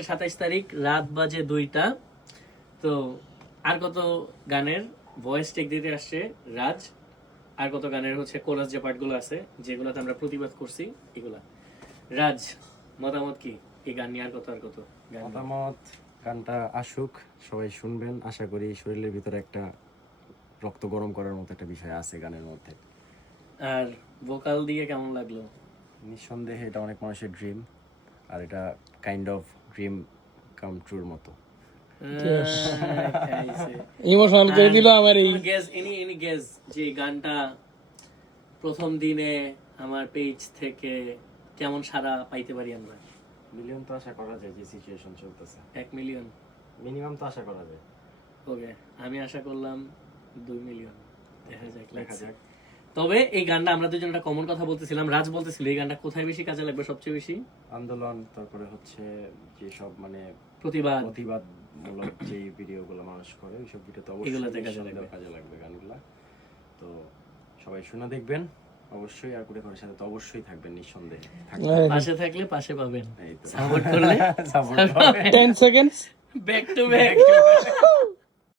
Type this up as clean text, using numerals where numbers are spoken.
আজকে 27 তারিখ, রাত বাজে 2টা। তো আর কত গানের ভয়েস চেক দিতে আসছে রাজ, আর কত গানের হচ্ছে কোরাস যে পার্টগুলো আছে যেগুলোতে আমরা প্রতিবাদ করছি এগুলা। রাজ, মতামত কি এই গান নিয়ে? আর কত গান নিয়ে? মতামত, গানটা আসুক, সবাই শুনবেন। আশা করি শরীরের ভিতরে একটা রক্ত গরম করার মতো একটা বিষয় আছে গানের মধ্যে। আর ভোকাল দিয়ে কেমন লাগলো? নিঃসন্দেহে এটা অনেক মানুষের ড্রিম, আর এটা কাইন্ড অফ ড্রিম কাম ট্রুর মতো। ইমোশনাল করে দিল আমার এই এনি গেস যে গানটা প্রথম দিনে আমার পেজ থেকে কেমন সাড়া পাইতে পারি আমরা? মিলিয়ন তো আশা করা যায়, যে সিচুয়েশন চলতেছে 1 মিলিয়ন মিনিমাম তো আশা করা যায়। ওকে, আমি আশা করলাম 2 মিলিয়ন। দেখা যাক, দেখা যাক। তবে এই গানটা আমরা দুজন একটা কমন কথা বলতেছিলাম, রাজ বলতেছিল এই গানটা কোথায় বেশি কাজে লাগবে সবচেয়ে বেশি? আন্দোলন, তারপরে হচ্ছে যে সব মানে প্রতিবাদমূলক যে ভিডিওগুলো মানুষ করে, ওইসব ভিডিও তো এগুলোতে অবশ্যই কাজে লাগবে গানগুলা। তো সবাই শুনে দেখবেন অবশ্যই, আর কুড়ে ঘরের সাথে তো অবশ্যই থাকবেন, নিঃসন্দেহে পাশে থাকলে পাশে পাবেন, এই তো সাপোর্ট করলে support 10 seconds back to back.